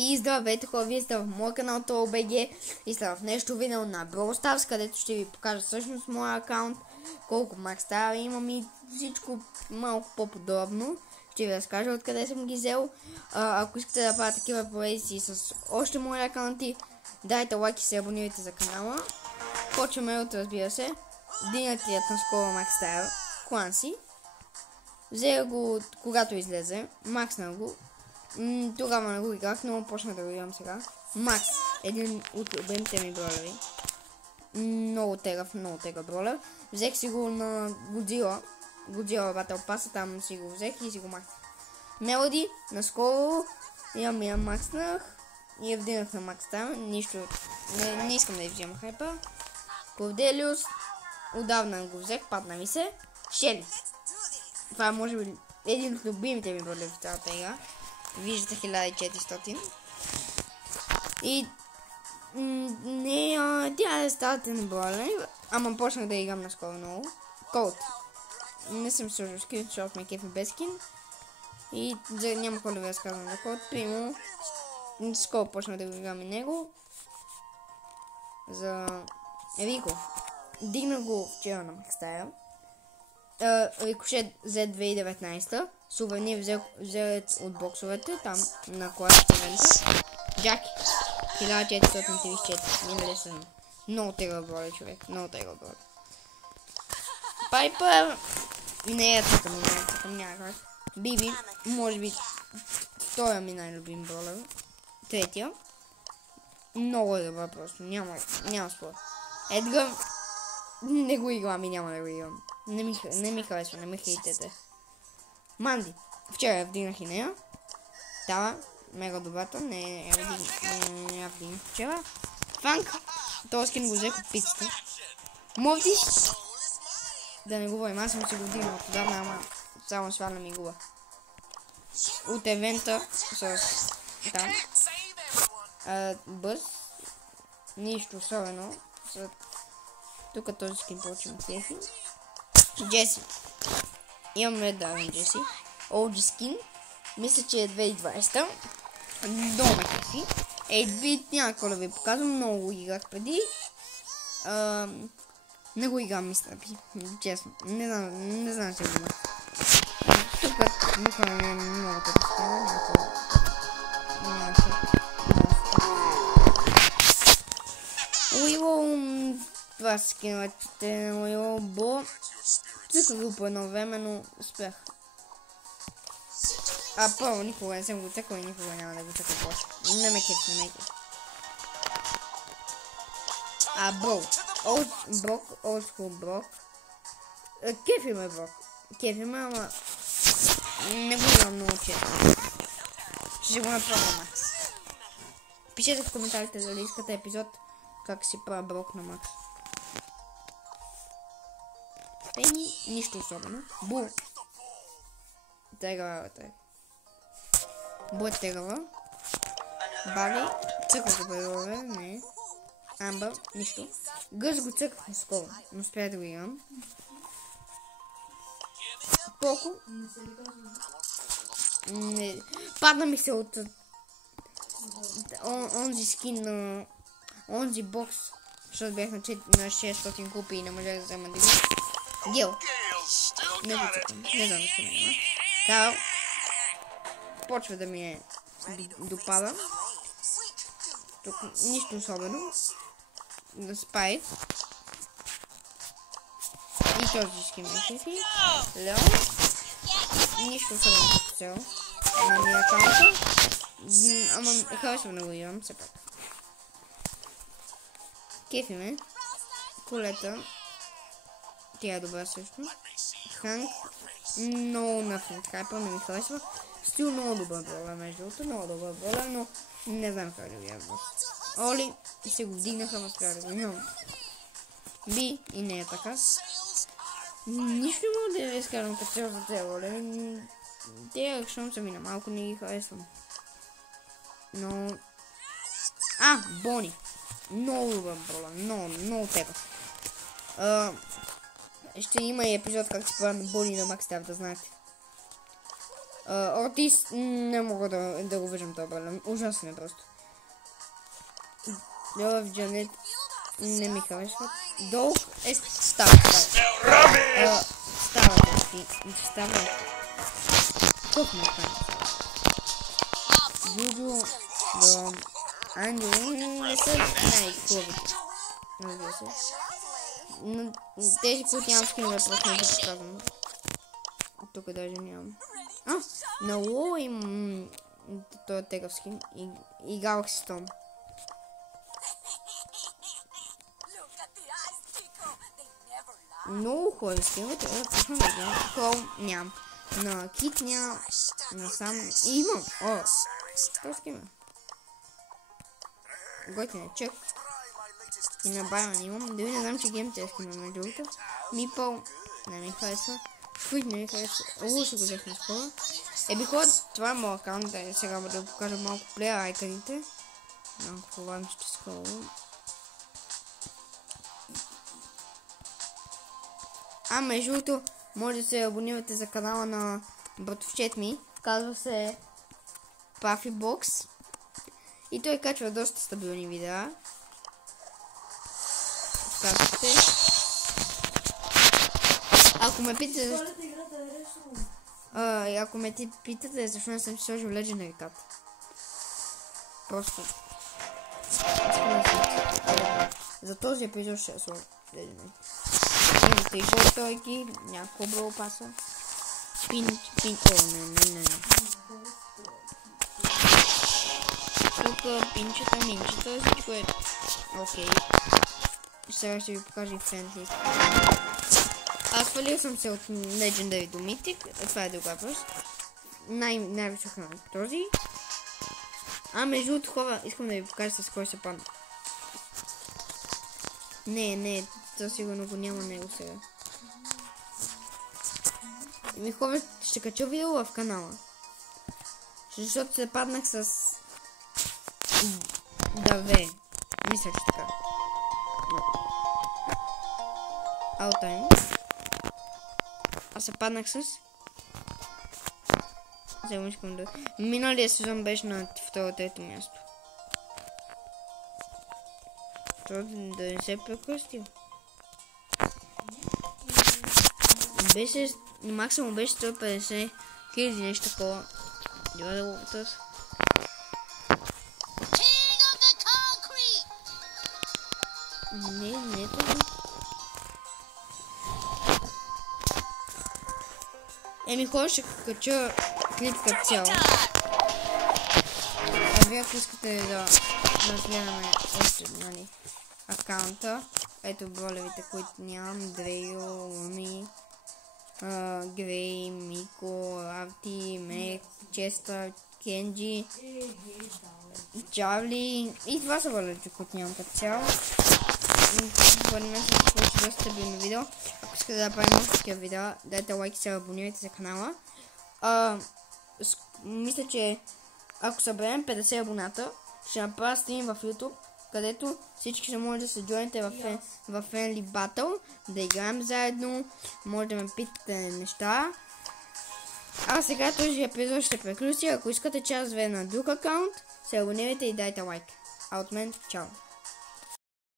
И здравейте хора, вие сте в моя канал TrollBG и сте в нещо видео на Brawl Stars, където ще ви покажа всъщност моя акаунт, колко Max Star имам и всичко малко по-подробно. Ще ви разкажа откъде съм ги взел. Ако искате да правя такива поредици с още мои акаунти, дайте лайк и се абонирайте за канала. Почваме от, разбира се, дигнатият наскоро Max Star, Кланси. Взех го когато излезе, макснах го. Тогава не го играх, но почнах да го играм сега. Макс, един от любимите ми бролери. Много тегъв бролер. Взех си го на Godzilla Battle Pass, там си го взех и си го макснах. Мелоди, наскоро я макснах и я вдигнах на Max Star. Нищо, не искам да я взема хайпа. Корделиус, отдавна го взех, падна ми се. Шели. Това е може би един от любимите ми бролери в цялата игра. Виждате 1400. И тя е статен бролер, ама почнах да играм наскоро много. Колт. Не съм сложил скин, защото ме кефи без скин. И няма какво да ви разказвам за Колт. Примо, скоро почнах да го играм и него. За Рико. Дигнах го вчера на Max Star. Рикошет Z 2019, сувенир взел от боксовете, там на класата вента. Джаки, 1434, миналия сезон. Много тегъл бролер, човек, много тегъл бролер. Пайпер, и не е такъм, няма как. Биби, може би втория ми най-любим бролер. Третия. Много е добър просто, няма спор. Едгар, не го играм и няма да го играм. Не ми харесва, не ме хейтете. Манди. Вчера я вдигнах и нея. Тава, мега добрата. Не я вдигнах вчера. Фанк. Този скин го взех от пицата. Мовдиш. Да не говорим, аз съм си го вдигнал отдавна, ама само свалям и губа. От евента с там. Бъз. Нищо особено. Тук този скин получим кефи. Джеси. Имаме давен Джеси. OG скин. Мисля, че е 2020. Много ме кефи. 8-bit няма какво да ви показвам. Много го играх преди. Не го играм, мисля. Честно. Не знам се го има. Тук буквално не е много по-тъпо. Уило. Това са скиновете на Уило Бо. Цъках го по едно време, но успях. Първо, никога не съм го цъкал и никога няма да го цъкал после. Не ме кеф, не ме кеф. Брок, олдскул Брок. Кефи ме Брок. Кефи ме, ама не го имам много често. Ще го направя Макс. Пишете в коментарите дали искате епизод как си правя Брок на Макс. Пени, нищо особено. Бу. Тегава. Бу е тегава. Бали. Цъках го предове. Не. Амбър. Нищо. Гъс го цъках наскоро. Но успях да го имам. Поко. Не. Падна ми се от онзи скин на онзи бокс. Защото бях на 600 купи и не можах да взема да го. Гел. Не знам да се няма. Карл. Почва да ми е допада. Тук нищо особено. Да спай. И този скин ме кефи. Леон. Нищо особено като цяло. На ми акаунта. Ама харесвам да го имам все пак. Кефи ме. Колета. Тя е добра също. Ханк. Много на Фанк хайпа, не ми харесва. Стил много добър бролер, между другото. Много добър бролер, но не знам как да ви ябва. Оли се го вдигнаха, но трябва да го имам. Би и не е така. Нищо не мога да ви изкарам като цел за тези бролери. Те акшон са ми на малко не ги харесвам. Но... Бони. Много добър бролер, много тегъв. Ще има и епизод как се правя на Бони на Max Star, да знаете. Ортис, не мога да го виждам това. Ужасно е просто. Льов Джанет не ми харесва. Долг е става. Става. Тук ме хареса. Джуджу, Ангел не са най-хубавите. Разбира се. Но тези, които нямам скинове, просто не ги показвам. Тук даже нямам. На Ло им този тегъв скин и Galaxy Storm. Много хубави скинове, трябва да пусна да гледам. Хол нямам. На Кит нямам. На сам имам. Това скин. Готин е чек. И на Байрон имам. Дори не знам, че гейм тези скина между другото. Мипъл не ми харесва. Сквид не ми харесва. Лошо го взех наскоро. Това е моят акаунт. Сега да покажа малко плеер айкъните. Малко по-важно ще скролвам. Между другото, може да се абонирате за канала на братовчет ми. Казва се PuffyBox. И той качва доста стабилни видеа. Казвате. Ако ме питате защо... ако ме питате защо не съм си сложил Legendary Cut. Просто. За този епизод ще сложа Legendary. Три голтойки, някакво бро паса. Не. Тук минчета, всичко е окей. Сега ще ви покажа и френдлист. Аз свалил съм се от Legendary до Mythic. Това е друг въпрос. Най-висок ранг този. Между другото хора, искам да ви покажа с кой се падна. Не, то сигурно го няма него сега. Хора, ще кача видео в канала. Защото се паднах с... Даве. Мисля, че така. Аутайм. Аз се паднах с... Сега искам да... Миналия сезон беше на второ-трето място. Това да не се прекръстил. Беше... Максимум беше 150 хиляди, нещо такова. Дива да го търся. Не това. Хора, ще кача клип като цяло. Вие ако искате да разгледаме още акаунта. Ето бролевите, които нямам. Дрейо, Луми, Грей, Мико, Рафти, Мек, Честър, Кенджи, Чарли. И това са бролевите, които нямам като цяло. Според мен се получи доста стабилно видео. Ако искате да правим още такива видео, дайте лайк и се абонирайте за канала. Мисля, че ако съберем 50 абоната, ще направя стрим в YouTube, където всички ще може да се джойните в Friendly Battle, да играем заедно, може да ме питате неща. Сега този епизод ще приключи. Ако искате част 2 на друг акаунт, се абонирайте и дайте лайк. А от мен, чао!